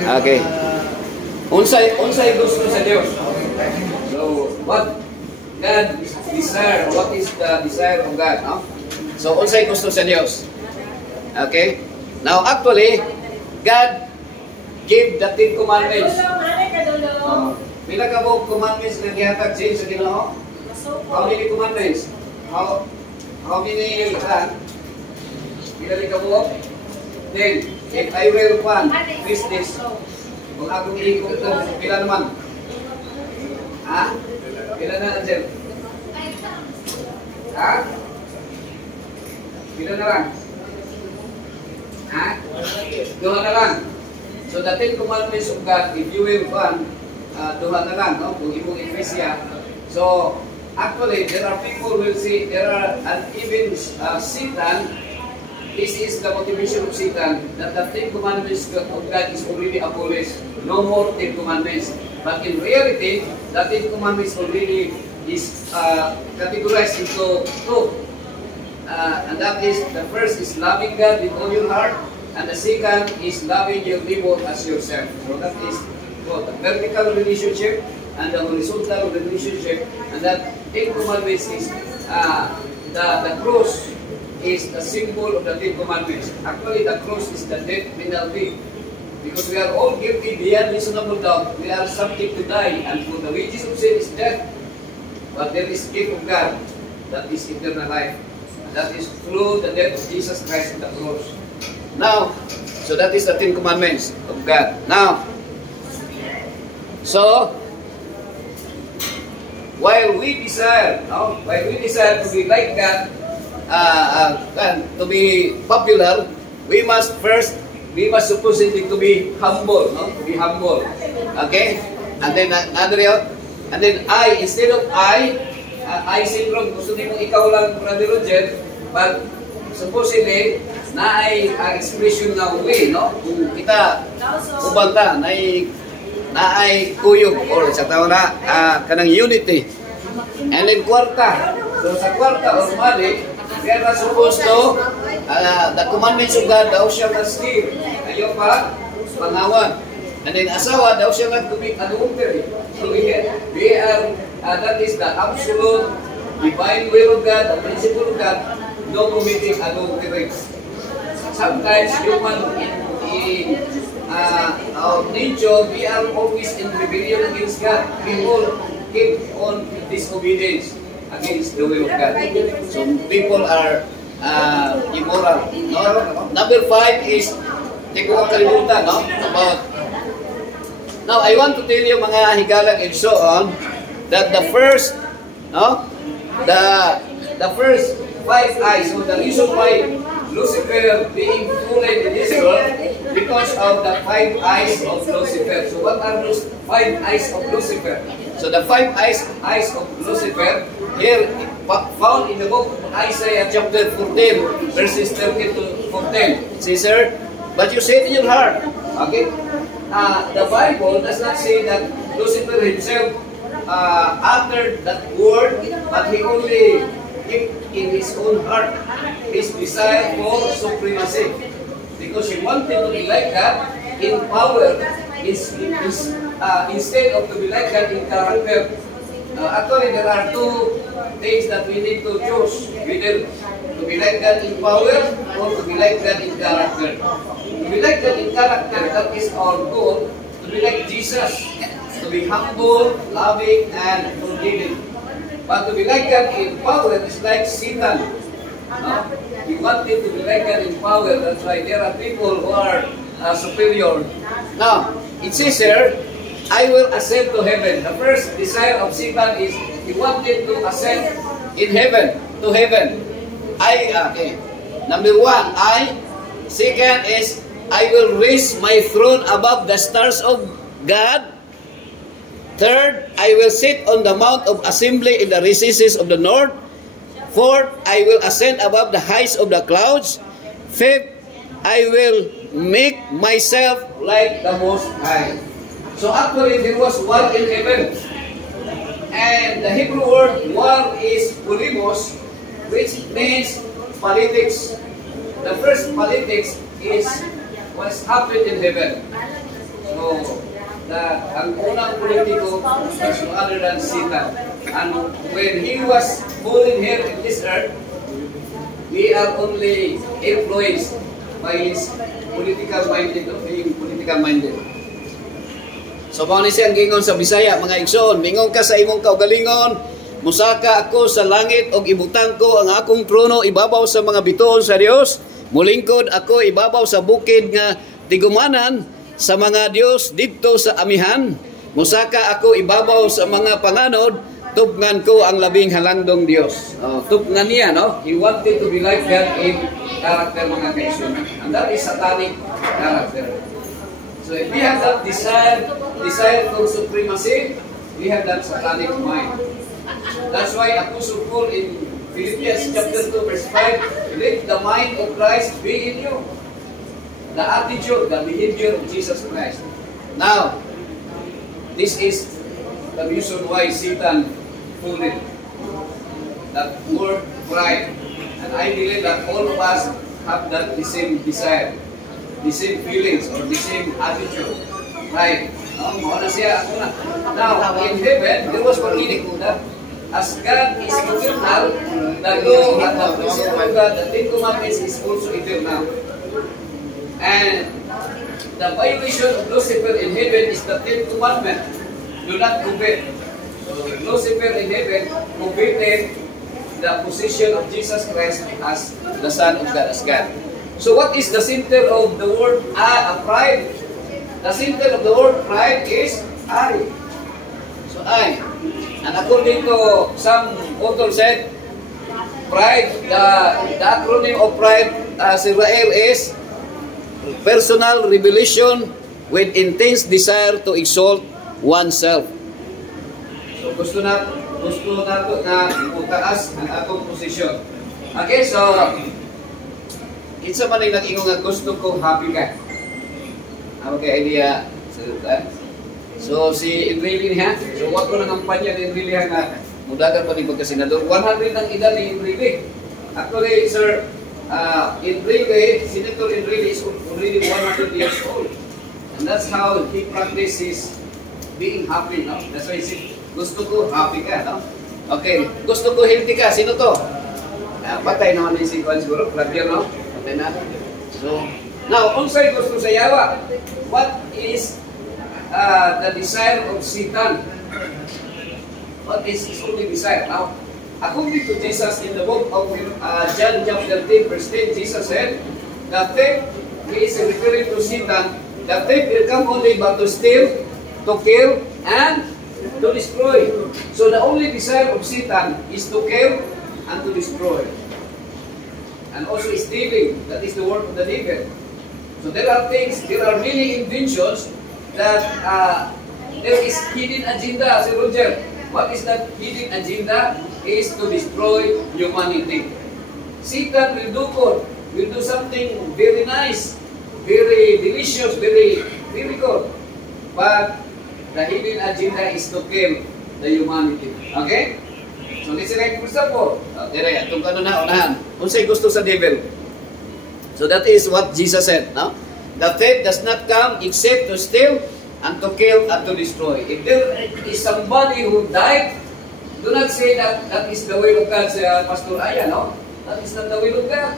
Okay. Unsay gusto sa Dios. So, what God desire, what is the desire of God, no? So, unsay gusto sa Dios. Okay? Now, actually, God gave the 10 commandments. Pila ka mo commandments na gihatag sa Ginoo? How many commandments? How many pila ka mo? Then, if I will business, kung akong iikot ko, pila naman? Ha? Pila na, Angel? Ha? Pila na lang? Ha? 2 na lang. So the 10 commandments of God, if you will duha na lang, no? Kung imong Ephesians. So, actually, there are people who will say, there are, and even Satan, this is the motivation of Satan, that the 10 commandments of God is already abolished. No more 10 commandments. But in reality, the 10 commandments already is categorized into 2. And that is, the first is loving God with all your heart, and the second is loving your neighbor as yourself. So that is both the vertical relationship and the horizontal relationship. And that 10 commandments is the cross is the symbol of the 10 commandments. Actually, the cross is the death penalty. Because we are all guilty beyond reasonable doubt. We are subject to die, and for the wages of sin is death. But there is gift of God, that is eternal life. And that is through the death of Jesus Christ on the cross. Now, so that is the 10 commandments of God. Now, so, while we desire to be like God, and to be popular, we must supposedly to be humble, no? To be humble. Okay? And then I, instead of I syndrome, gusto nimo ikaw lang, Brother Roger, but supposedly, na ay expression na way, no? Kung kita, ubanta, na ay kuyog, or sa tao na, kanang unity. And then kwarta. So sa kwarta, or mali, we are not supposed to, the commandments of God, thou shalt not steal. Ayaw pa, pangawan. And then asawa, thou shalt not commit adultery. So we are, that is the absolute divine will of God, the principle of God, no committing adultery. Sometimes human in our nature, we are always in rebellion against God. People keep on disobedience against the will of God. So people are immoral. No? Number 5 is, hindi ko kalimutan, no? About, now I want to tell you mga higalang and so on, that the first, no? The first 5 eyes, so the reason why Lucifer being fallen in this world, because of the 5 eyes of Lucifer. So what are those 5 eyes of Lucifer? So the 5 eyes of Lucifer, here found in the book of Isaiah chapter 14, verses 13 to 14. See, sir, but you say in your heart, okay? The Bible does not say that Lucifer himself uttered that word, but he only kept in his own heart his desire for supremacy, because he wanted to be like God in power, instead of to be like God in character. Actually, there are 2 things that we need to choose, whether to be like God in power or to be like God in character. To be like God in character, that is our goal. To be like Jesus, to be humble, loving, and forgiving. But to be like God in power is like Satan. No? He wanted to be like God in power. That's why there are people who are superior. Now, it says here, I will ascend to heaven. The first desire of Satan is he wanted to ascend in heaven, to heaven. Okay. Number 1, I. Second is, I will raise my throne above the stars of God. Third, I will sit on the mount of assembly in the recesses of the north. Fourth, I will ascend above the heights of the clouds. Fifth, I will make myself like the Most High. So actually, there was war in heaven. And the Hebrew word war is polemos, which means politics. The first politics is what happened in heaven. So that ang unang politiko is no other than Satan. And when he was born here in this earth, we are only influenced by his political minded, being political minded. So mao ni siyang gingon sa Bisaya, mga igsoon, mingon ka sa imong kaugalingon, musaka ako sa langit og ibutang ko ang akong trono ibabaw sa mga bituon sa Dios. Mulingkod ako ibabaw sa bukid nga tigumanan sa mga Dios didto sa amihan. Musaka ako ibabaw sa mga panganod, tubngan ko ang labing halangdong Dios. Tubngan niya, no? He wanted to be like that in character, mga kaigsoon. And that is satanic character. So if we have that desire for supremacy, we have that satanic mind. That's why Apostle Paul in Philippians chapter 2 verse 5, let the mind of Christ be in you. The attitude, the behavior of Jesus Christ. Now, this is the reason why Satan fooled it. That word pride. And I believe that all of us have that the same desire, the same feelings, or the same attitude. Pride. Now, in heaven, there was one meaning that as God is eternal, the law and the principle of God, the Ten Commandments is also eternal. And the violation of Lucifer in heaven is the Ten Commandment. Do not covet. So Lucifer in heaven coveted the position of Jesus Christ as the Son of God, as God. So what is the center of the word pride? The center of the word pride is I. So I. And according to some author said, pride, the acronym of pride as Israel is personal rebellion with intense desire to exalt oneself. So gusto nato na itaas ang atong posisyon. Okay, so it's a man ay nag-ingon nga gusto ko happy ka. Okay, idea. So si Enrile niya, so wag ko na kampanya ni Enrile nga mudagan pa ni pagkasenador. 100 ang edad ni Enrile. Actually, sir, Enrile, Senator Enrile is already 100 years old. And that's how he practices being happy, no? That's why he said, gusto ko happy ka, no? Okay, gusto ko healthy ka. Sino to? Patay naman yung sequence siguro. Claudio, no? Patay na. So, now, unsay gusto sa yawa? What is the desire of Satan? What is his only desire? Now, according to Jesus in the book of John chapter 10 verse 10, Jesus said, the thief, he is referring to Satan, the thief will come only but to steal, to kill, and to destroy. So the only desire of Satan is to kill and to destroy. And also stealing, that is the work of the devil. So there are things, there are many inventions that there is hidden agenda, Sir Roger. What is that hidden agenda? Is to destroy humanity. Satan will do something very nice, very delicious, very good. But the hidden agenda is to kill the humanity. Okay? So this is like example. Dire atong kano na unahan. Unsay gusto sa devil? So that is what Jesus said, no? The thief does not come except to steal and to kill and to destroy. If there is somebody who died, do not say that that is the will of God sa Pastor Aya, no? That is not the will of God.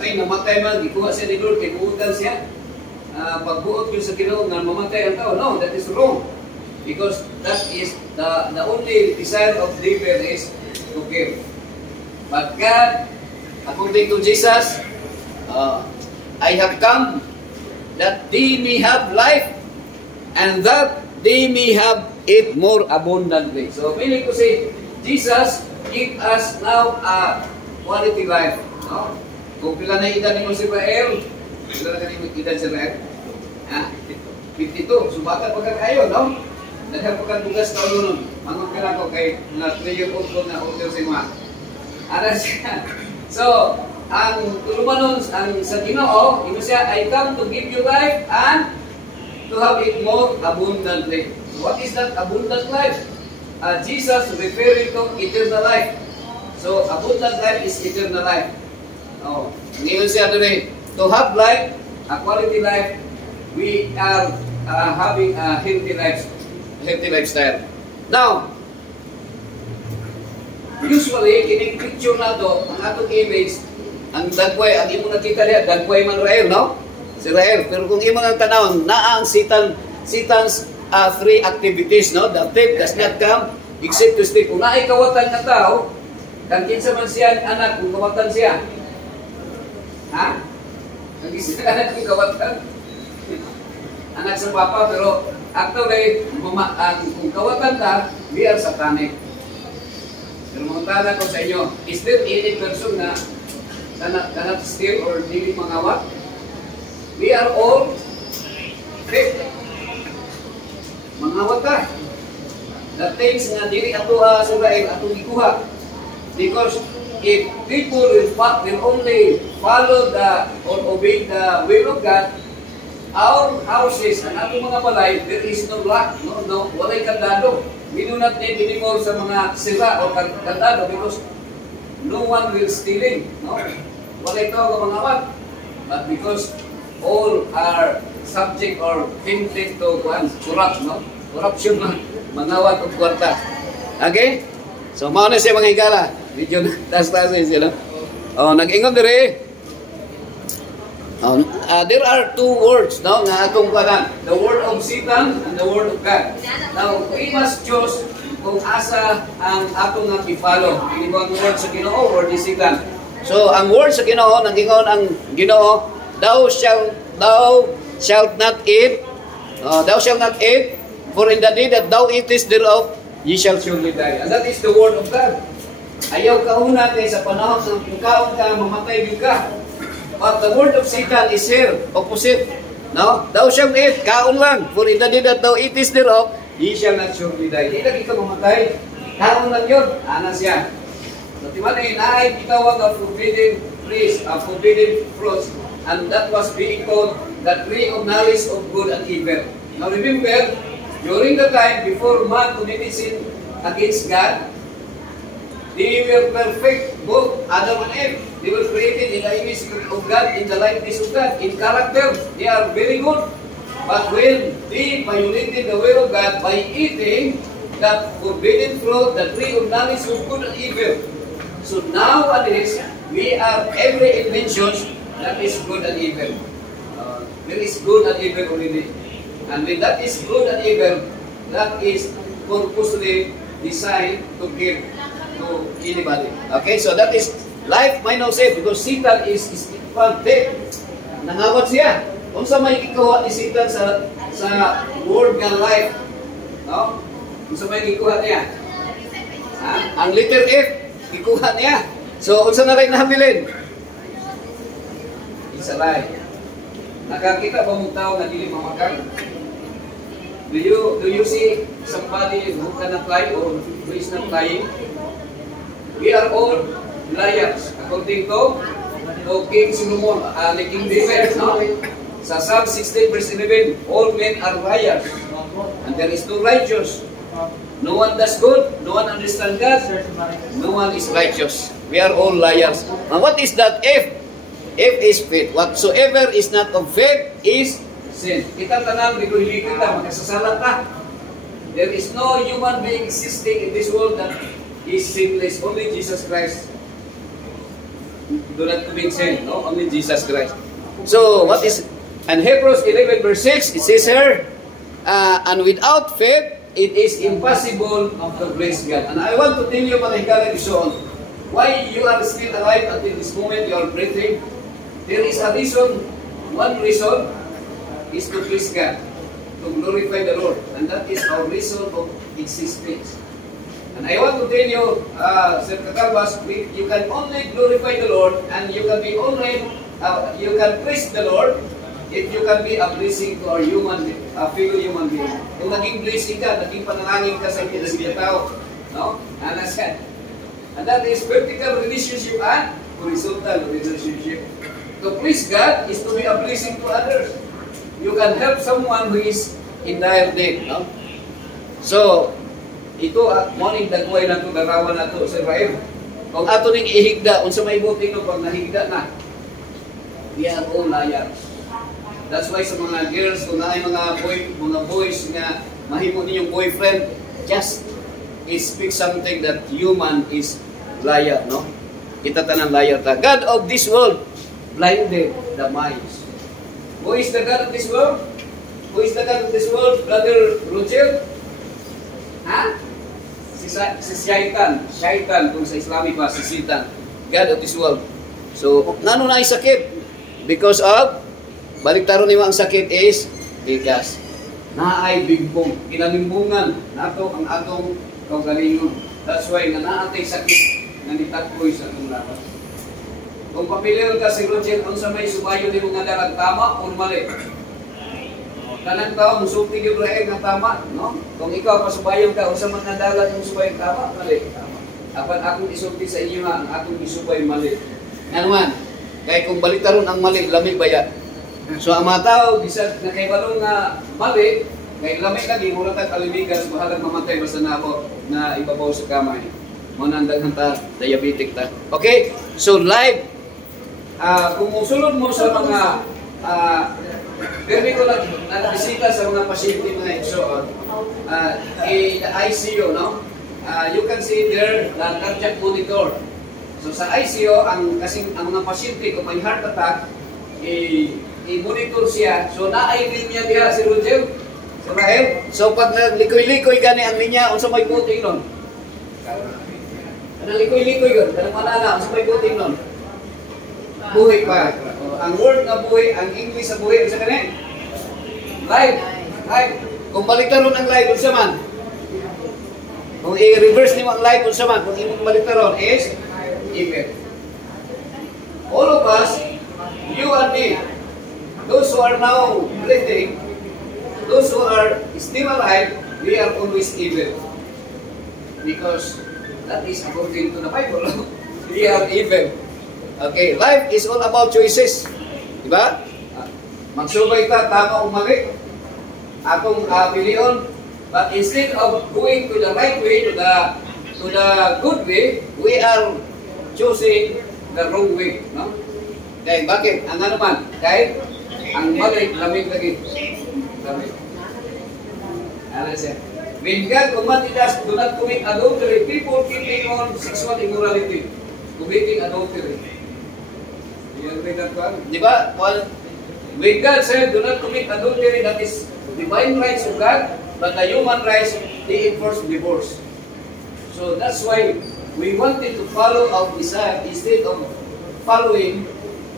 May namatay man, ikuha siya ni Lord, kikuutan siya. Pagbuot yun sa Ginoo nga mamatay ang tao. No, that is wrong. Because that is the only desire of devil is to kill. But God, according to Jesus, I have come that they may have life and that they may have it more abundantly. So, meaning to say, Jesus give us now a quality life. No? Kung pila na edad ni Israel, pila na edad si Israel? 52. So, bata pa kayo, no? Naghapakan bugas taon nun. Mangon ka na ko kay na 3-year-old ko na order si mga. Ara siya. So, ang tulumanon ang sa Ginoo, ino siya, I come to give you life and to have it more abundantly. So what is that abundant life? Jesus referring to eternal life. So abundant life is eternal life. Ngayon siya doon to have life, a quality life, we are having a healthy lifestyle. Now, usually, kining picture na to, ang atong image, ang dagway, ang imo nakita niya, dagway man Rael, no? Si Rael. Pero kung imo nang tanawon, naa ang Satan's three activities, no? The thief does not come except to steal. Kung naay kawatan na tao, kang kinsa man siya anak, kung kawatan siya. Ha? Kang kinsa anak kung kawatan. Anak sa papa, pero actually, kung kawatan ta, we are satanic. Pero mga tana ko sa inyo, is there any person na cannot steal or dili mangawat? We are all thief. Mangawat ka. The things nga dili ato sa Israel atong gikuha. Because if people will only follow or obey the will of God, our houses and atong mga balay, there is no lack, no, walay kandado. We do not need anymore sa mga sira o kandado because no one will stealing, no? Walay tao ka mangawat. But because all are subject or tempted to corrupt, no? Corruption man, mangawat o kwarta. Okay? So, mao na siya mga higala. Medyo tas-tas siya, no? Oh, nag-ingon dire. There are two words, no, nga atong kanan. The word of Satan and the word of God. Now, we must choose kung asa ang atong nga i-follow. Ini ba ang word sa Ginoo or di Satan? So, ang word sa Ginoo, nag-ingon ang Ginoo, thou shalt not eat, for in the day that thou eatest thereof, ye shall surely die. And that is the word of God. Ayaw ka una kay sa panahon sa pagkaon ka, mamatay din ka. But the word of Satan is here, opposite. No? Thou shalt eat, kaon lang. For in the day that thou eatest thereof, ye shall not surely die. Di lagi ka mamatay. Kaon lang yun. Ana siya. So, timan ay kitawag ang forbidden trees, forbidden fruits. And that was being called the tree of knowledge of good and evil. Now remember, during the time before man committed sin against God, they were perfect, both Adam and Eve. They were created in the image of God, in the likeness of God. In character, they are very good. But when they violated the will of God by eating that forbidden fruit, the tree of knowledge of good and evil. So nowadays, we are every invention that is good and evil. There is good and evil already. And when that is good and evil, that is purposely designed to give to anybody. Okay, so that is life minus it because Satan is dead. Nangawat siya. Kung sa may ikuha ni Satan sa world ng life, no? Kung sa may ikuha niya, ang letter F, ikuha niya. So, kung sa na rin nahabilin, isaray. Nakakita ba mong tao na dili mamakan? Do you see somebody who cannot lie or who is not lying? We are all liars. According to King Solomon, King David, no? Sa Psalm 16 verse 11, all men are liars. And there is no righteous. No one does good, no one understands God, no one is righteous. We are all liars. And what is that F? F is faith. Whatsoever is not of faith is sin. Kita tanang, hindi kita, magkasasala ka. There is no human being existing in this world that is sinless. Only Jesus Christ. Do not commit sin. No? Only Jesus Christ. So, what is... And Hebrews 11 verse 6, it says here, and without faith, it is impossible to please God. And I want to tell you, Manahikala Lison, why you are still alive until this moment, you are breathing. There is a reason, one reason, is to please God, to glorify the Lord. And that is our reason of existence. And I want to tell you, Sir Katalbas, you can only glorify the Lord and you can be only, you can praise the Lord if you can be a blessing to our fellow human being. Kung naging blessing ka, naging panalangin ka sa tao, no? And that is vertical relationship and horizontal relationship. To please God is to be a blessing to others. You can help someone who is in dire need, no? So, ito, morning dagway na ito, darawan na ito sa Israel. Kung ato ning ihigda, unsa may buti no pag nahigda na, we are all liars. That's why sa mga girls, kung na ay mga boys nga mahimo ninyong boyfriend, just speak something that human is liar, no? Kita tanan liar ta. God of this world blinded the minds. Who is the God of this world? Who is the God of this world, Brother Roger? Ha? Si Shaitan. Shaitan, kung sa Islamic pa, si Satan. God of this world. So, nano na sakit? Because of, baliktaron nimo ang sakit is, because naay bigbong, kinalimbungan, nato ang atong kaugalingon. That's why, naatay sakit, nanitagpoy sa atong lakas. Kung papilihan ka si Roger, kung sa may subayo ni mga dalag, tama o mali? Kanang tao, musulti yung raig na tama, no? Kung ikaw pasubayon ka, kung sa mga dalag yung subayo tama, mali. Apan akong isulti sa inyo nga, ang akong isubay mali. Nga naman, kaya kung balitaron ang mali, lamig baya. So ang mga tao, bisag na kay balong nga mali, kay lamig lagi, mula tayong kalimigas, bahalang mamatay basta na ako na ibabaw sa kamay. Manandang ta, diabetic ta. Okay? So live, kung musulod mo sa mga pero ko nagbisita sa mga pasyente mga igsoon in the ICU, no? You can see there the cardiac monitor. So sa ICU, ang mga pasyente kung may heart attack, i-monitor siya. So naay linya diha si Roger, si Rahel. So pag naglikoy-likoy gani ang linya, unsa may puting nun? Nalikoy-likoy yun, kanang manana, unsa may puting nun? Buhay pa. Ang word na buhay, ang English na buhay, unsa kani? Live. Live. Kung baliktaron ang live, unsa man? Kung i-reverse nimo ang live, unsa man? Kung imong baliktaron is evil. All of us, you and me, those who are now breathing, those who are still alive, we are always evil. Because that is according to the Bible. We are evil. Okay, life is all about choices. Diba? Magsubay ta, tama o mali. Atong pilion. But instead of going to the right way, to the good way, we are choosing the wrong way. No? Dahil bakit? Ang ano man? Dahil ang mali, lamig lagi. Lamig. Ano siya? When God commanded us do not commit adultery, people keeping on sexual immorality, committing adultery. Di ba? When God said, do not commit adultery, that is divine rights of God, but the human rights, they enforce divorce. So that's why we wanted to follow our desire instead of following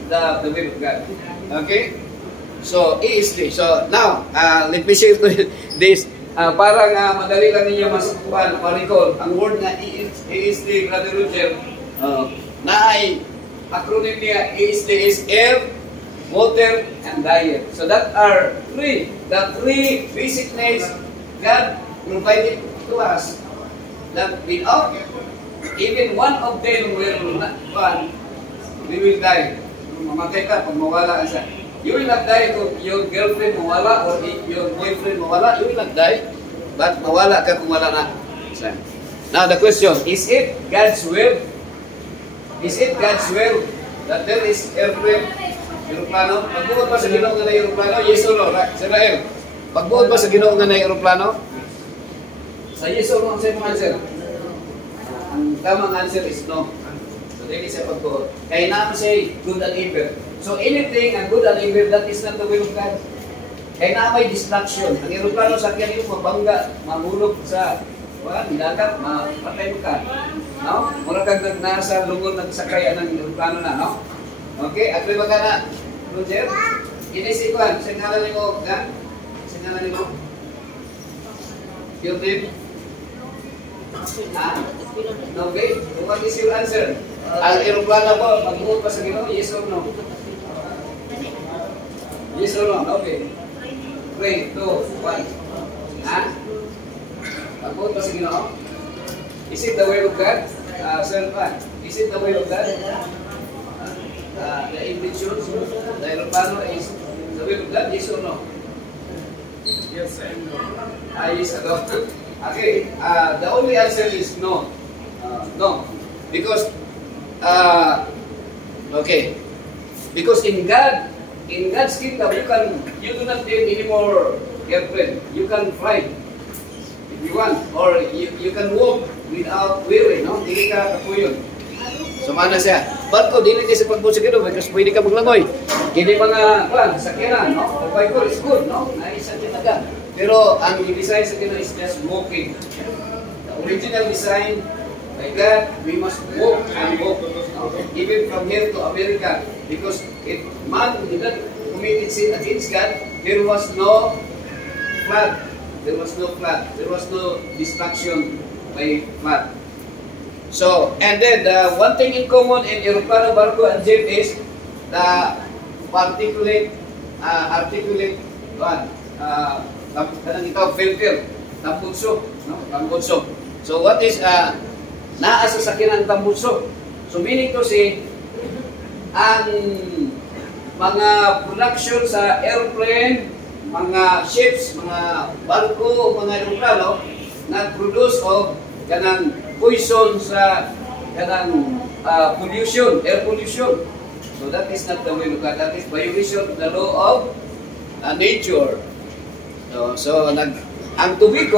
the will of God. Okay? So, ESD. So, now, let me share this. Parang madali lang ninyo ma-recall. Ang word na ESD, Brother Roger, na ay acronym niya ESD is air, water, and diet. So that are the three basic needs God provided to us. That without even one of them will not one, we will die. Mamatay ka pag mawala ka siya. You will not die kung your girlfriend mawala or your boyfriend mawala. You will not die, but mawala ka kung wala na. Now the question, is it God's will? Is it God's will that there is airplane, aeroplano? Pagbuod ba sa Ginoo nga na aeroplano? Yes or no? Sir Rahel, pagbuod ba sa Ginoo nga na aeroplano? Sa yes or no, sa imong answer? Ang tamang answer is no. So, dili siya pagbuod. Kaya naman siya good and evil. So, anything and good and evil, that is not the will of God. Kaya na may distraction. Ang aeroplano sa kanya yung mabangga, mahulog sa dagat, mapatay mo ka. No? Mura kang nasa lungod nagsakay ng aeroplano na, no? Okay, agree ba ka na, Roger? Inisikuan, singalan mo, ha? Singalan mo? Your name? Okay, what is your answer? Ang aeroplano po, magbuot pa sa Ginoo, yes or no? Yes or no? Okay. 3, 2, 1. Ha? Magbuot pa sa Ginoo? Is it the will of God? Sir Pan, is it the will of God? The invention, the aeroplano is the will of God, yes or no? Yes and no. Yes and no. Okay, the only answer is no. No. Because, okay. Because in God, in God's kingdom, you do not need any more airplane. You can fly if you want, or you can walk without weary, no? Dili ka kapuyon. So mana siya. Barko dili di sa pagbuo sa Ginoo because pwede ka maglangoy. Kini mga sakyanan, no? The Bible is good, no? Naisa talaga. Pero ang design sa Ginoo is just walking. The original design by God, we must walk and walk, no? Even from here to America, because if man did not committed sin against God, there was no flood. There was no flood. There was no destruction by flood. So, and then the one thing in common in aeroplano, barko, and jet is the articulate kanang itaw filter, tambutso, no? Tambutso. So what is naa sa sakyanan tambutso? So meaning to say, ang mga production sa airplane, mga ships, mga barko, mga aeroplano nag-produce of kanang poison sa kanang pollution, air pollution. So that is not the way of God. That is violation of the law of nature. So ang tubig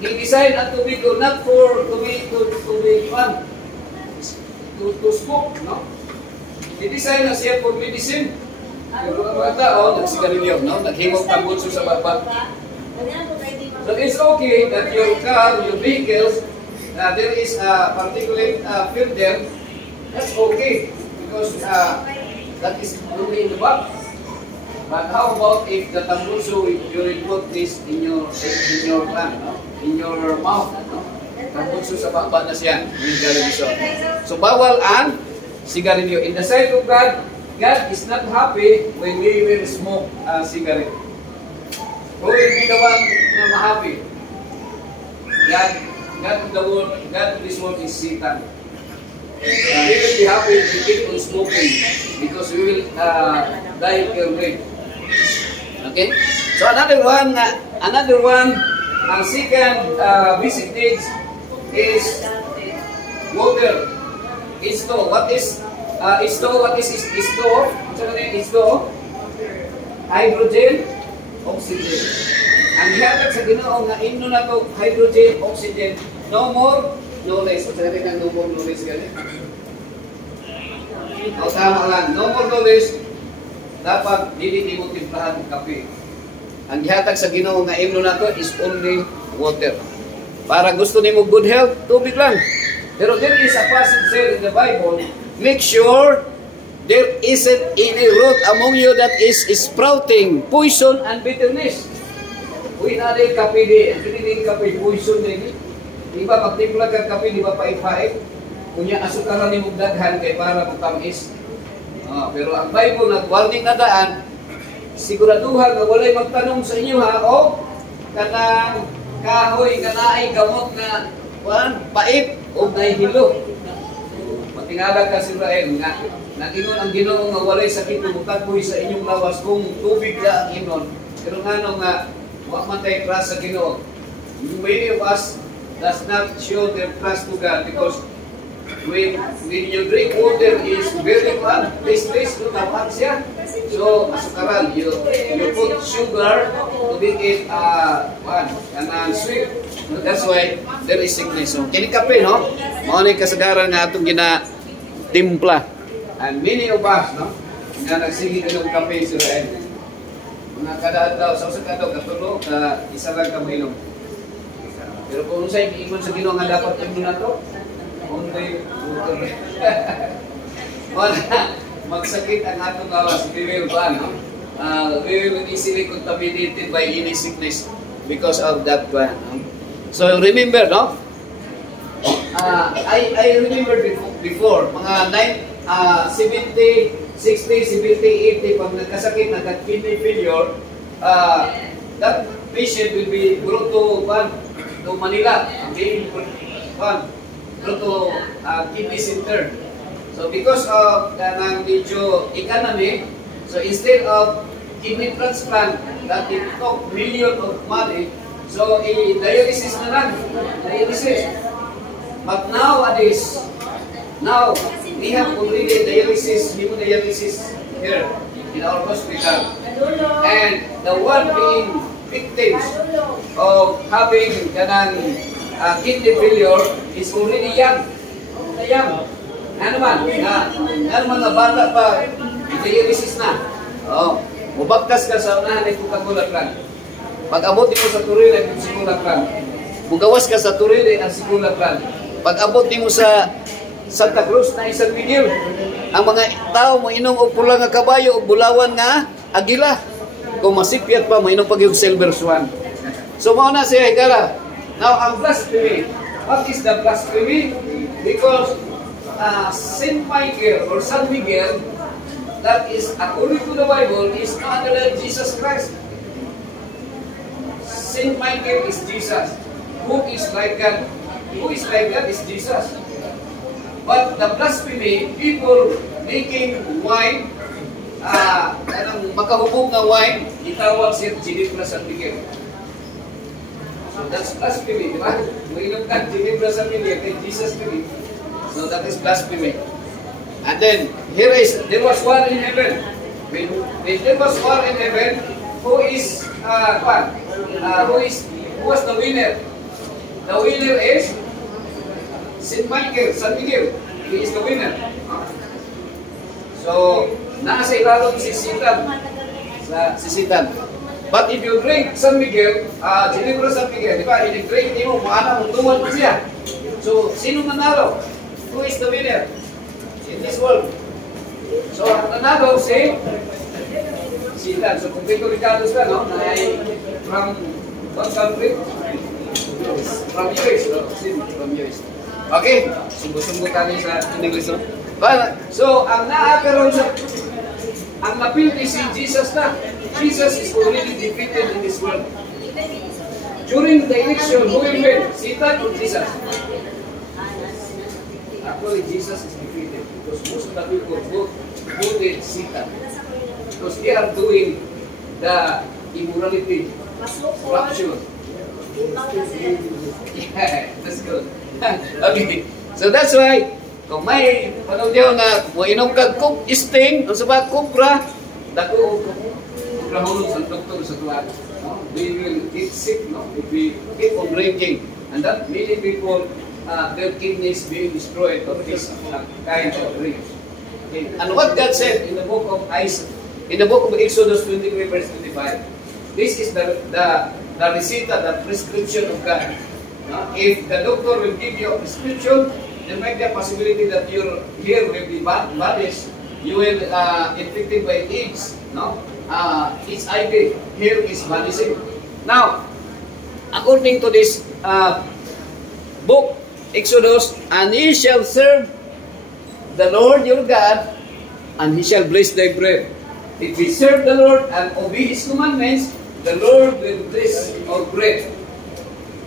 i-design ang tubig not for to be fun, to smoke, no? I-design na siya for medicine. Yung mga tao, nagsigarilyo, no? Naghimog tambutso sa baba. So it's okay that your car, your vehicles, there is a particulate filter. That's okay because that is only in the back. But how about if the tambutso, you will put this in your plant, no? In your mouth, no? Tambutso sa baba na siya. So bawal ang sigarilyo. In the sight of God, God is not happy when we will smoke cigarette. Who will be the one na ma-happy? God of the world, God of this world is Satan. We will be happy if we keep on smoking because we will die early. Okay? So another one, ang second basic needs is water. Isto. What is isto? What is isto? Isto? Hydrogen, oxygen. Ang gihatag sa Ginoo nga inno na to hydrogen, oxygen, no more, no less. Sa rin ang no more, no less gani. O tama lang, no more, no less. Dapat dili mo timplahan ng kape. Ang gihatag sa Ginoo nga inno na to is only water. Para gusto nimo good health, tubig lang. Pero there is a passage there in the Bible, make sure there isn't any root among you that is sprouting poison and bitterness. Uy, naday kape di. Ang kiniling kape, poison din. Di ba, pag timpla kang kape, di ba pait-pait? Kunya, asukaran ni mong daghan kay para magtamis. Pero ang Bible, nag-warning na daan, siguraduhan na walay magtanong sa inyo ha, o kanang kahoy, kanaay, gamot na pait o nahihilo. Matingala ka si Israel nga, nagingon ang Ginoo nga walay sakit na mutagpoy sa inyong lawas kung tubig na ang inon. Pero nga nga, wak man tayo trust sa Ginoo. Many of us does not show their trust to God because when you drink water is very fun, tasteless, tapat siya. So, asukaran, you put sugar to make it sweet. That's why there is sickness. So, kini kape, no? Mao ni kasagaran nga atong gina-timpla. And many of us, no? Nga nagsige ng kape sa Israel. Mga kadaan daw, sa usa ka daw katulo, isa lang ka mainom. Pero kung sa'yo, iingon sa Ginoo nga dapat inom na to, only water. Wala, magsakit ang atong lawas. We will ba, no? We will easily contaminated by any sickness because of that one. No? So remember, no? I remember before, mga 70, 60, 70, 80, pag nagkasakit, nagka-kidney failure, that patient will be brought to Manila, okay? Brought to kidney center. So because of ng medyo economy, so instead of kidney transplant that it took million of money, so dialysis na lang, dialysis. But nowadays, now we have already dialysis, hemodialysis here. in our hospital. And the one being victims of having kidney failure is already young. Young. Ano man? Mga bata pa, dialysis na. Mubagtas ka sa unahan ay kukagulakran. Pag-abot mo sa turil ay sigulakran. Mugawas ka sa turil ay ang sigulakran. Pag-abot mo sa Santa Cruz na San Miguel, ang mga tao mo inom og pula nga kabayo o bulawan nga agila. Kung masipyat pa, mainom pag yung silver swan. So, mauna siya, higala. Now, ang blasphemy. What is the blasphemy? Because Saint Michael or San Miguel, that is, according to the Bible, is not other than Jesus Christ. Saint Michael is Jesus. Who is like God? Who is like God is Jesus. But the blasphemy, people making wine, makahubog na wine, itawag siya Ginebra San Miguel. So that's blasphemy, di ba? Mainom ka Ginebra San Miguel, kay Jesus Miguel. So that is blasphemy. And then, there was war in heaven. When there was war in heaven, who was the winner? The winner is Saint Michael, San Miguel. He is the winner. So, nasa ilalong si Satan. But if you drink San Miguel, Ginebra San Miguel, di ba? I-drink mo, maana mong tuwan mo siya. So, sino nanalo? Who is the winner in this world? So, ang nanalo si Satan. So, kung Ricardo ka, no? From what country? From US. From US. Okay? Sungguh-sungguh kami sa English. So, ang naakaroon sa ang napildi si Jesus na. Jesus is already defeated in this world. During the election, who will win? Satan or Jesus? Actually, Jesus is defeated because most of the people voted Satan because they are doing the immorality, corruption. Yeah, that's good. Okay, so that's why kung may panudyaw na mo inom kag kung isting o sa ba kupra dako kupra hulog sa doktor sa tuwa, no? We will get sick, no? If we keep on drinking, and that many people their kidneys being destroyed of this kind of drink. Okay. And what God said in the book of Exodus 23 verse 25, this is the receta, the prescription of God. If the doctor will give you a prescription, there might be a possibility that your hair will be vanished. You will infected by AIDS. No, HIV. Hair is vanishing. Now, according to this book, Exodus, and ye shall serve the Lord your God, and he shall bless thy bread. If we serve the Lord and obey his commandments, the Lord will bless our bread.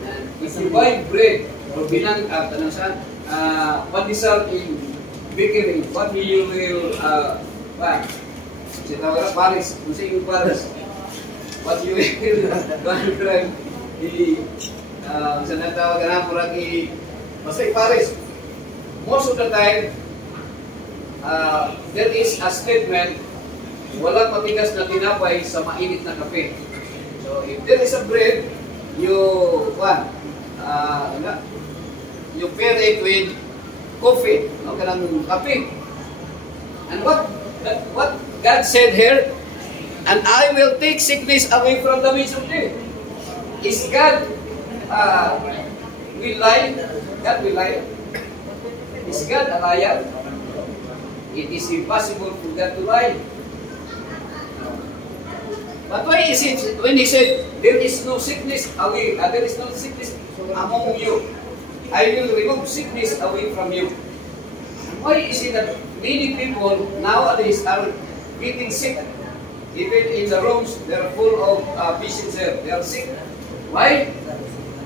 And if you buy bread or pandesal in bakery, what you will Paris, what you will drive sa natawagan na po lagi basta Paris. Most of the time, there is a statement, walang matigas na tinapay sa mainit na kape. So, if there is a bread, you pair it with coffee, no, kanang kape. And what God said here, and I will take sickness away from the midst of thee. Is God will lie? God will lie? Is God a liar? It is impossible for God to lie. But why is it when he said, there is no sickness away, there is no sickness among you, I will remove sickness away from you. Why is it that many people nowadays are getting sick? Even in the rooms, they are full of patients there. They are sick. Why?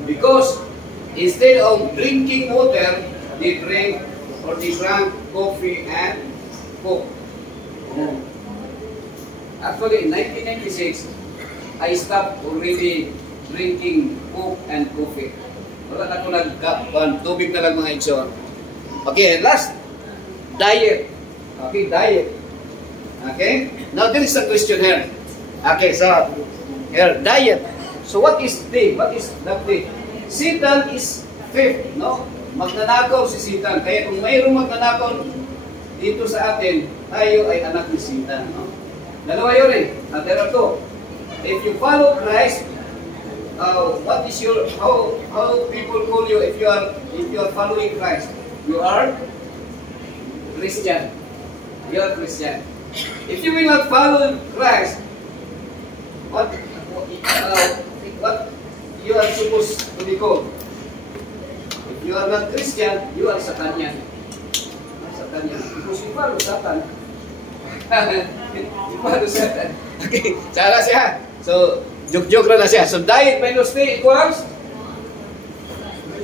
Because instead of drinking water, they drank coffee and Coke. Actually, in 1996, I stopped already drinking Coke and coffee. Wala na ko tubig na lang mga igsoon. Okay, last, diet. Okay, diet. Okay? Now there is a question here. Okay, so here, diet. So what is day? What is that day? Satan is thief, no? Magnanakaw si Satan. Kaya kung mayroong magnanakaw dito sa atin, tayo ay anak ni Satan, no? Dalawa yun eh. There are two. If you follow Christ, what is your how people call you if you are following Christ? You are Christian. You are Christian. If you will not follow Christ, what you are supposed to be called? If you are not Christian, you are Satanian. Satanian. Because you follow Satan. You follow Satan. Okay, sana siya. So, joke-joke na siya. So, diet minus day equals?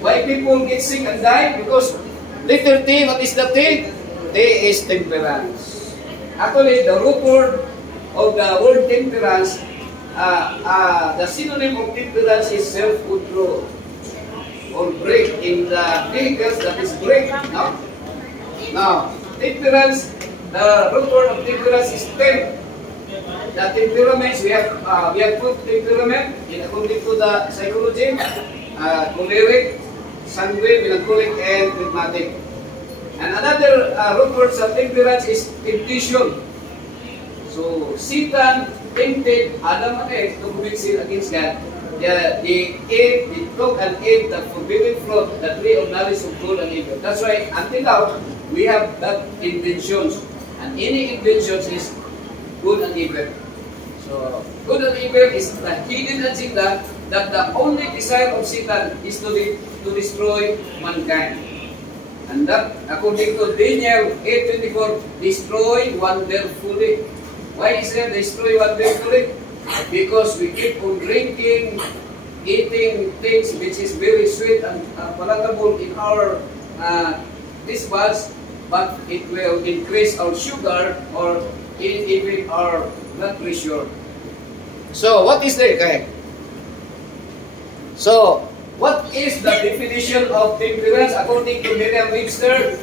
Why people get sick and die? Because letter T, what is the T? T is temperance. Actually, the root word of the word temperance, the synonym of temperance is self-control or break. In the vehicles, that is break. No? Now, temperance, the root word of temperance is temp. The temperaments, we have two temperament according to the psychology, choleric, sanguine, melancholic, and phlegmatic. And another root word of temperance is temptation. So Satan tempted Adam and Eve to commit sin against God. They took and ate the forbidden fruit, the tree of knowledge of good and evil. That's why until now we have that inventions, and any inventions is good and evil. So, good and evil is the hidden agenda that the only desire of Satan is to destroy mankind. And that, according to Daniel 8:24, destroy wonderfully. Why is it destroy wonderfully? Because we keep on drinking, eating things which is very sweet and palatable in our taste buds, but it will increase our sugar or even our blood pressure. So, what is the okay? So, what is the definition of temperance according to Merriam-Webster?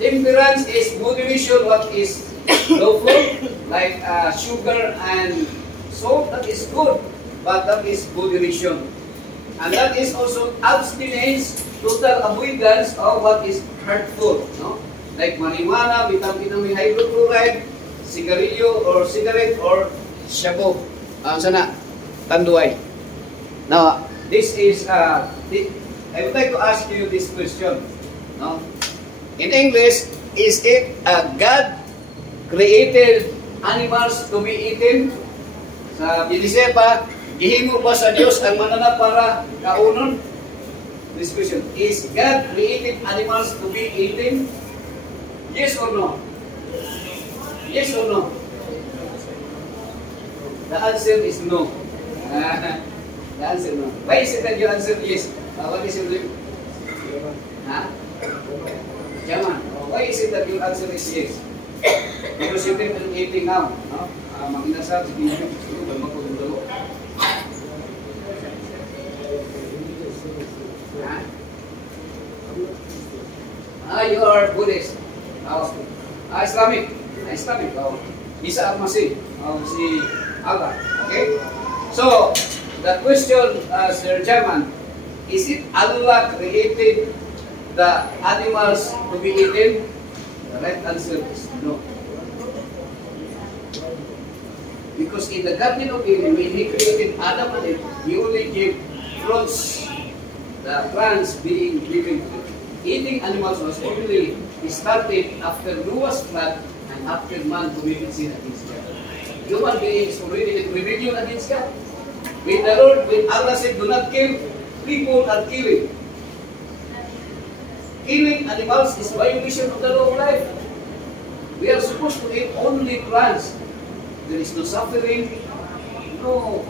Temperance is moderation, what is lawful, like sugar and salt, that is good, but that is moderation. And that is also abstinence, total avoidance of what is hurtful, no? Like marijuana, methamphetamine hydrochloride, cigarillo or cigarette or shabu. Sana tanduay. Now, this is I would like to ask you this question. No? In English, is it God created animals to be eaten? Sa Biblia pa, gihimo ba sa Dios ang mananap para kaunon? This question, is God created animals to be eaten? Yes or no? Yes or no? The answer is no. The answer no. Why is it that you answer yes? What is your name? Huh? Jaman. Why is it that your answer is yes? Because you've been eating now. No? Maginasal, sige nyo. Sige, magpapagundalo. You are Buddhist. Islamic. Islamic. Isa ang masih. Si Aga. Okay? So, the question, Sir Chairman, is it Allah created the animals to be eaten? The right answer is no. Because in the Garden of Eden, when He created Adam and Eve, He only gave fruits, the plants being given to them. Eating animals was only started after Noah's flood and after man committed sin against God. Human beings already in rebellion against God. When Allah said, do not kill, people are killing. Killing animals is violation of the law of life. We are supposed to eat only plants. There is no suffering, no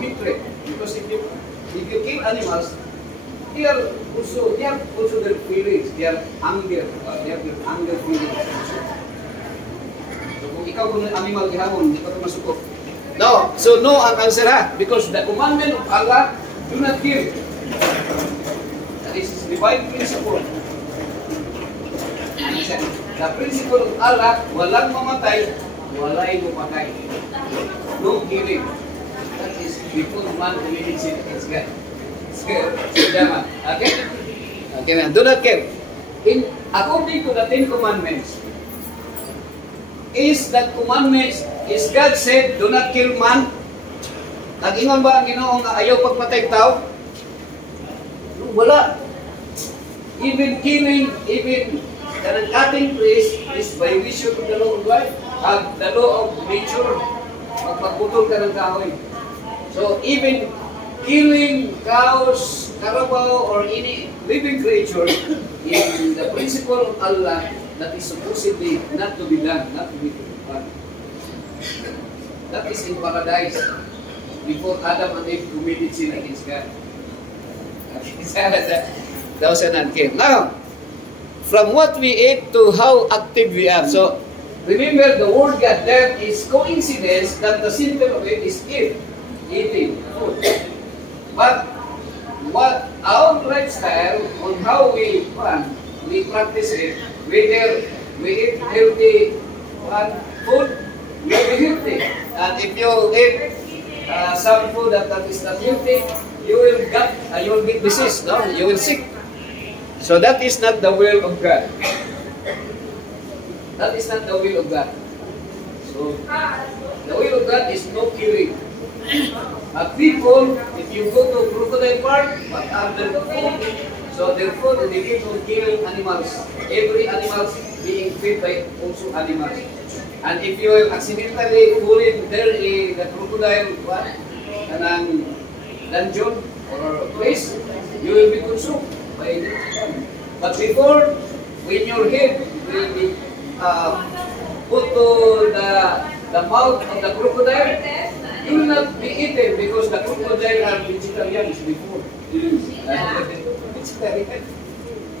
hatred. Because if you kill animals, they have also their feelings, their anger, they have their anger feelings. So kung ikaw kung animal gihapon, hindi ka masukot. No, so no ang answer ha, because the commandment of Allah, do not kill. That is divine principle. Answer. The principle of Allah, walang mamatay, walay mapatay. No killing. That is before man committed sin against God. Okay? Okay, man. Do not kill. According to the Ten Commandments, is that commandments, is God said, do not kill man? Nag-ingon ba ang Ginoo nga ayaw pagpatay tao? Wala. Even killing, even cutting trees is violation of the law of life, the law of nature. Magpagputol ka ng kahoy. So even killing cows, carabao, or any living creature in the principle of Allah that is supposedly not to be done, not to be done. That is in paradise before Adam and Eve committed sin against God. That was an unkill. Now, from what we eat to how active we are. So, remember the word God there is coincidence that the symbol of it is eating food. But what our lifestyle on how we practice it, whether we eat healthy food, we will be healthy. And if you eat some food that is not healthy, you will get disease, no? You will sick. So that is not the will of God. That is not the will of God. So the will of God is no killing. People, if you go to Crocodile Park, what are their food? So their food, they keep on killing animals. Every animal being fed by also animals. And if you accidentally fall in there in the crocodile dungeon or place, you will be consumed by it. But before, when your head will be put to the mouth of the crocodile, you will not be eaten because the crocodile are vegetarians before. Vegetarian.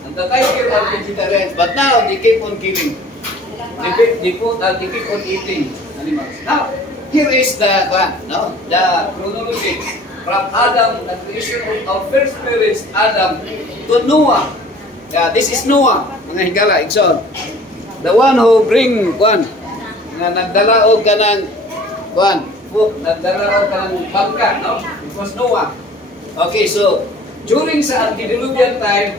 And the tiger are vegetarians. But now, they keep on killing. They keep on eating animals. Now, here is the chronology from Adam, the creation of our first parents, Adam, to Noah. This is Noah, mga higala, Igsoon. The one who bring, nagdala o ka ng, nagdala o ka ng bangka, no? It was Noah. Okay, so, during sa antediluvian time,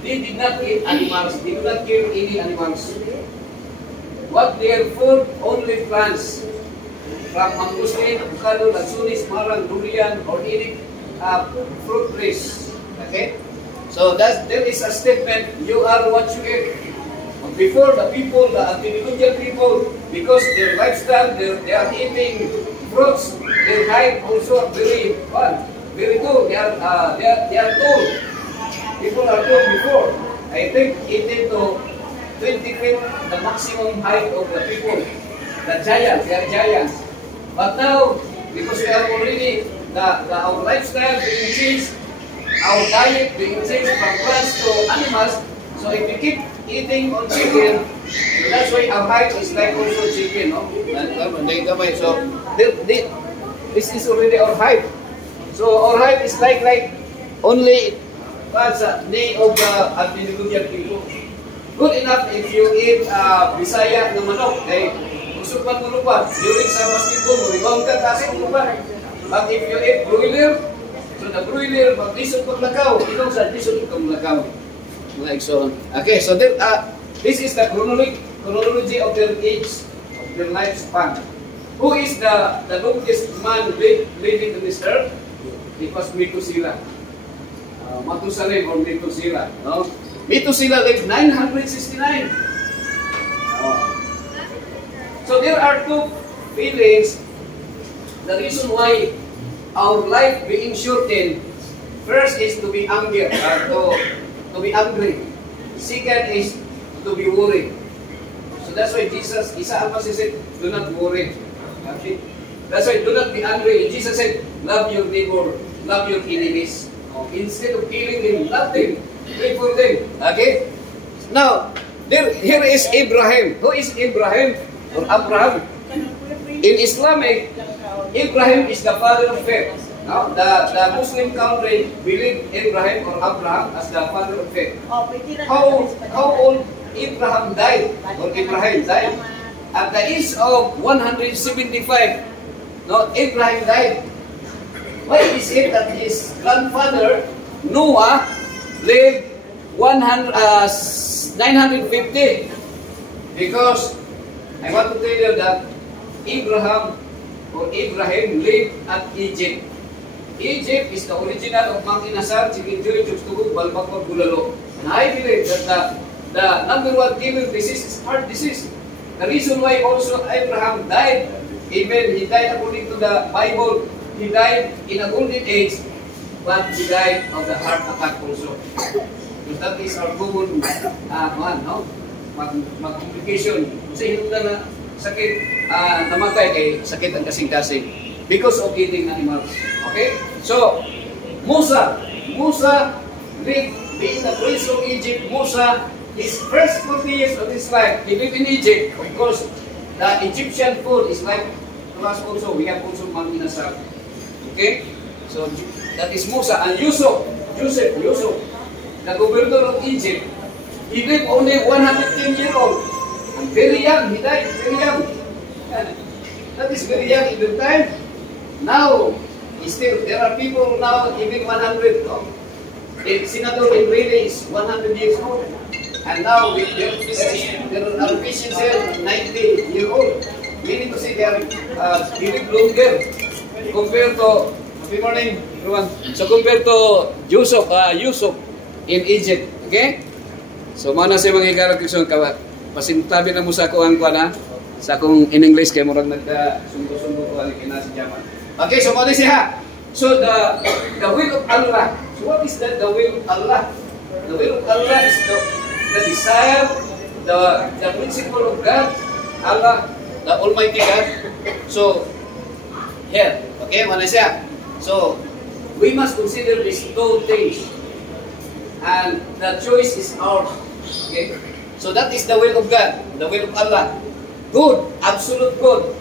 they did not eat animals, they did not kill any animals. What their food? Only plants. From mangustin, avocado, lansunis, marang, durian, or any fruit trees. Okay? So there is a statement, you are what you eat. Before the people, the antediluvian people, because their lifestyle, they are eating fruits, their height also very tall. They are tall. People are tall before. I think 18 to 20 feet, the maximum height of the people. The giants, they are giants. But now, because we are already, our lifestyle being changed, our diet being changed from plants to animals, so if we keep eating on chicken, that's why our height is like also chicken, no? So, this is already our height. So, our height is like only the knee of the antediluvian people. Good enough if you eat Bisaya na manok, usok man mo lupa. During sa basketball, rebound ka, taas mo lupa. But if you eat broiler, so the broiler, maglisod paglakaw, ikaw sa lisod paglakaw. Like so. Okay, so then, this is the chronology of their age, of their lifespan. Who is the longest man living on this earth? It was Methuselah. Matusalem or Methuselah, no? Methuselah lived 969. So there are two feelings. The reason why our life being shortened, first is to be angry, to be angry. Second is to be worried. So that's why Jesus, Isa Almas said, do not worry. Okay? That's why do not be angry. Jesus said, love your neighbor, love your enemies. Instead of killing them, love them. Pray for them. Okay? Now, here is Abraham. Who is Abraham? Or Abraham? In Islamic, Abraham is the father of faith. Now, the Muslim country believe Abraham or Abraham as the father of faith. How old Abraham died, or Abraham died, at the age of 175, no, Abraham died. Why is it that his grandfather, Noah, lived 950? Because I want to tell you that Abraham lived at Egypt. Egypt is the original of Mang Inasar, Chikintiri, Chukstugu, Balbakor, Bulalo. And I believe that the number one killer disease is heart disease. The reason why also Abraham died, even he died according to the Bible, he died in a golden age, but he died of the heart attack also. Because that is our common no? Mag-complication. Kasi hinundan na sakit, namatay kay sakit ang kasing-kasing because of eating animals. Okay? So, Musa lived in the prince of Egypt. Musa, his first 40 years of his life, he lived in Egypt. Of course, the Egyptian food is like to us also. We have also Mang Inasar. Okay? So, that is Musa. And Yusuf, the governor of Egypt, he lived only 110 years old. And very young, he died very young. And that is very young in the time. Now, still, there are people now even 100. No? Senator Enrile is 100 years old. And now, there are patients here 90 years old. Meaning to say they are living longer compared to, good morning everyone. So compared to Yusuf in Egypt. Okay? So mana sa mga igarag kisyon kawat. Pasintabi na mo sa kuan na sa akong in English kay murag nagka-sundo-sundo ko ani kina si Jaman. Okay, so mo siya. So the will of Allah. So what is that? The will of Allah. The will of Allah is the desire, the principle of God, Allah, the Almighty God. So here, okay, mo siya. So we must consider these two things, and the choice is ours. Okay, so that is the will of God, the will of Allah. Good, absolute good,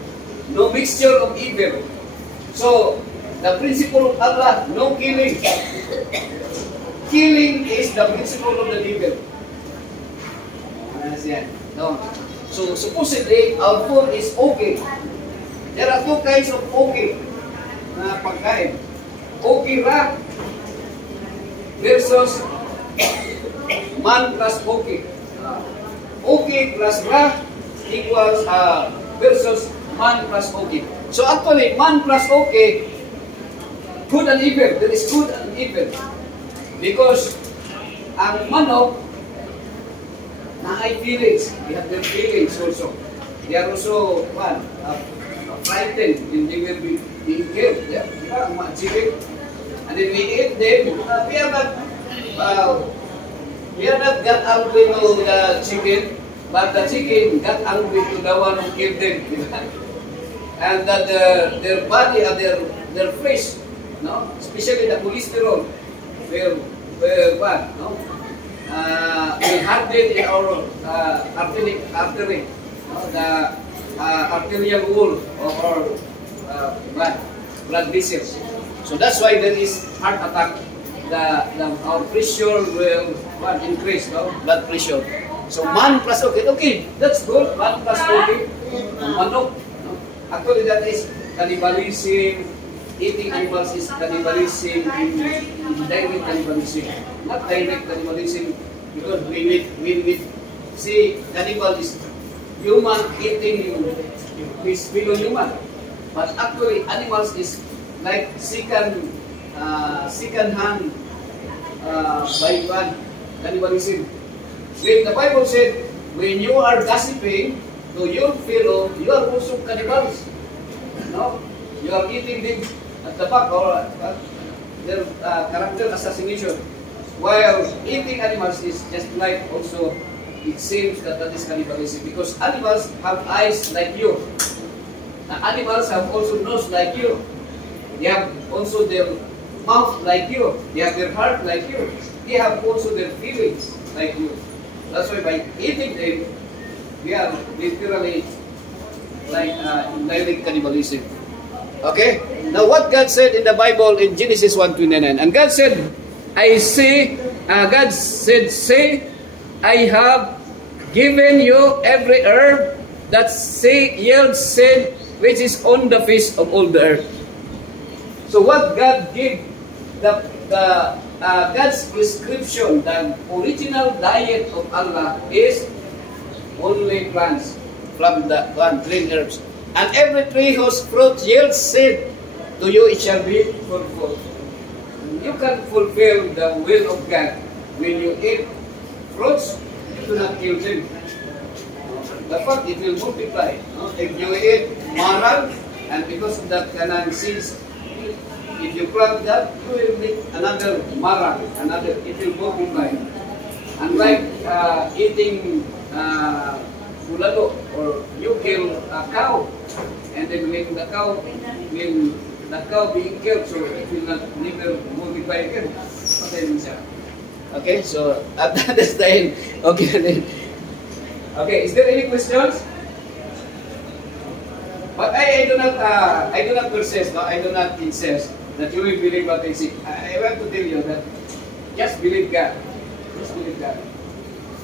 no mixture of evil. So the principle of Allah, no killing. Killing is the principle of the devil. No. So supposedly our food is okay. There are two kinds of okay na pagkain. Okay ra versus man plus okay. Okay plus ra equals versus man plus okay. So actually, man plus okay, good and evil. There is good and evil. Because ang manok na ay feelings. They have their feelings also. They are also frightened and they will be being killed. Yeah, mga chicken. And then we eat them. We are not got angry to the chicken, but the chicken got angry to the one who killed them. And that their body and their flesh, no, especially the cholesterol, will harden in our artery, no, the arterial wall of our blood vessels. So that's why there is heart attack. Our pressure will increase, no? Blood pressure. So man plus okay, okay, that's good. Man plus okay, manok. No? Actually, that is cannibalism. Eating animals is cannibalism, indirect cannibalism, not direct cannibalism, because we see cannibal is human eating his fellow human, but actually animals is like second hand by one cannibalism. When the Bible said, when you are gossiping to your fellow, you are also cannibals. No, you are eating them at the back, or their character assassination. While eating animals is just like also, it seems that is cannibalism, because animals have eyes like you. Animals have also nose like you. They have also their mouth like you. They have their heart like you. They have also their feelings like you. That's why by eating them, we are literally like indirect cannibalism. Okay? Now what God said in the Bible in Genesis 1:29, and God said, God said, say, I have given you every herb that yields seed, which is on the face of all the earth. So what God gave, God's prescription, the original diet of Allah is only plants from the green herbs. And every tree whose fruit yields seed, to you it shall be fruitful. You can fulfill the will of God when you eat fruits. Do not kill them. The fact it will multiply. If you eat marang, and because of that Canaan seeds, if you plant that, you will make another marang, it will multiply. Unlike eating bulalo, or you kill a cow, and then when the cow being killed, so it will not never multiply again. Okay, so at this time, okay then. Okay, is there any questions? But I do not persist, no? I do not insist that you will believe what I say. I want to tell you that just believe God. Just believe God.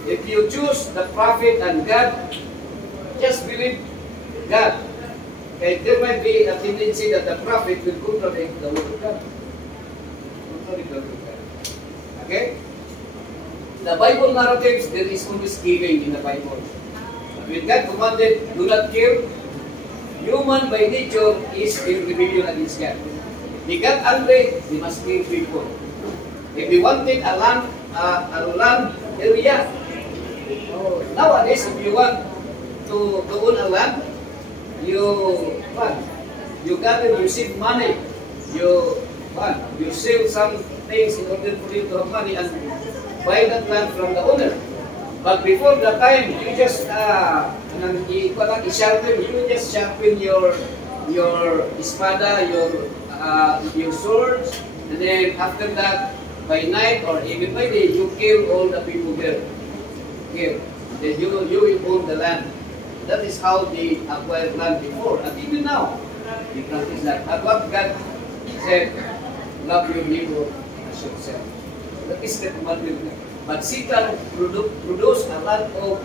If you choose the prophet and God, just believe God. Okay, there might be a tendency that the prophet will contradict the word of God. Contradict the word of God. Okay? The Bible narratives, there is always killing in the Bible. When God commanded, do not kill, human by nature is in rebellion against God. They got angry, they must kill people. If they wanted a land area, nowadays if you want to own a land, you gather, you save money, you sell some things in order for you to have money and buy that land from the owner. But before that time, you just sharpen your espada, your swords, and then after that, by night or even by day, you kill all the people there. Then you will own the land. That is how they acquired land before, and even now, they practice that. And what God said, love your neighbor as yourself. That is the commandment. But Satan produced a lot of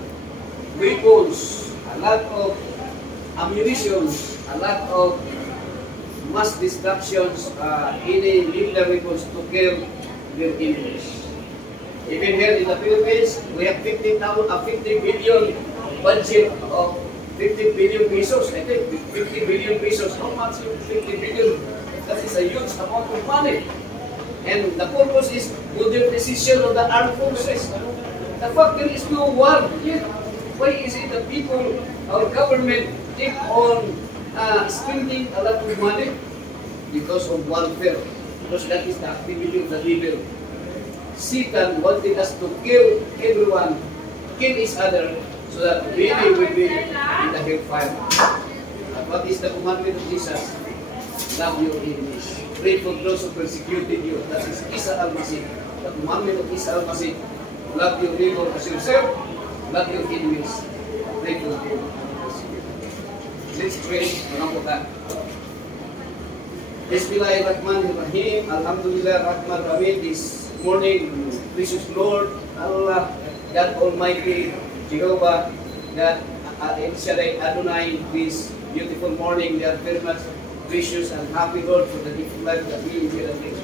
weapons, a lot of ammunition, a lot of mass destructions, any nuclear weapons to kill their enemies. Even here in the Philippines, we have 50 billion budget of 50 billion pesos. I think 50 billion pesos. How much is 50 billion? That is a huge amount of money. And the purpose is modernization of the armed forces. The fact there is no war yet. Why is it that people, our government, keep on spending a lot of money? Because of warfare. Because that is the activity of the devil. Satan wanted us to kill everyone, kill each other, so that we will be in the hellfire. And what is the commandment of Jesus? Love your enemies. Pray for those who persecuted you. That is Isa al-Masih. The commandment of Isa al-Masih. Love your neighbor as yourself. Love your enemies. Pray for them. Let's pray. Bismillahirrahmanirrahim. Alhamdulillah Rahman Rahim. This morning, precious Lord, Allah, God Almighty, Jehovah, God El Shaddai Adonai, this beautiful morning, we are very much precious and happy, Lord, for the different life that we live at this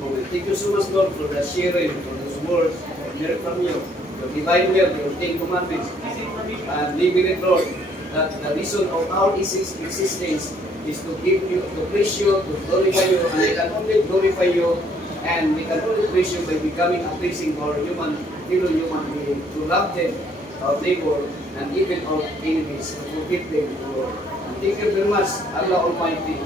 moment. Thank you so much, Lord, for the sharing, for those words, hearing from you, your divine will, your 10 commandments. And we believe, Lord, that the reason of our existence is to give you, to praise you, to glorify you, and we can only glorify you, and we can only praise you by becoming a pleasing for fellow human being, to love them, our neighbor, and even our enemies, to forgive them, Lord. Thank you very much, Allah Almighty,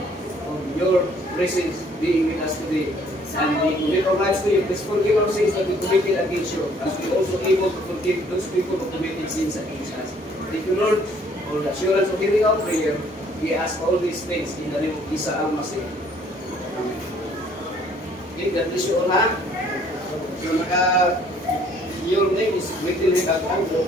for your presence being with us today. And we commit our lives to you. Please forgive our sins that we committed against you, as we also able to forgive those people who committed sins against us. Thank you, Lord, for the assurance of hearing our prayer. We ask all these things in the name of Isa al-Masih. Amen. Okay, God bless you all, ha? So, your name is written in the Bible.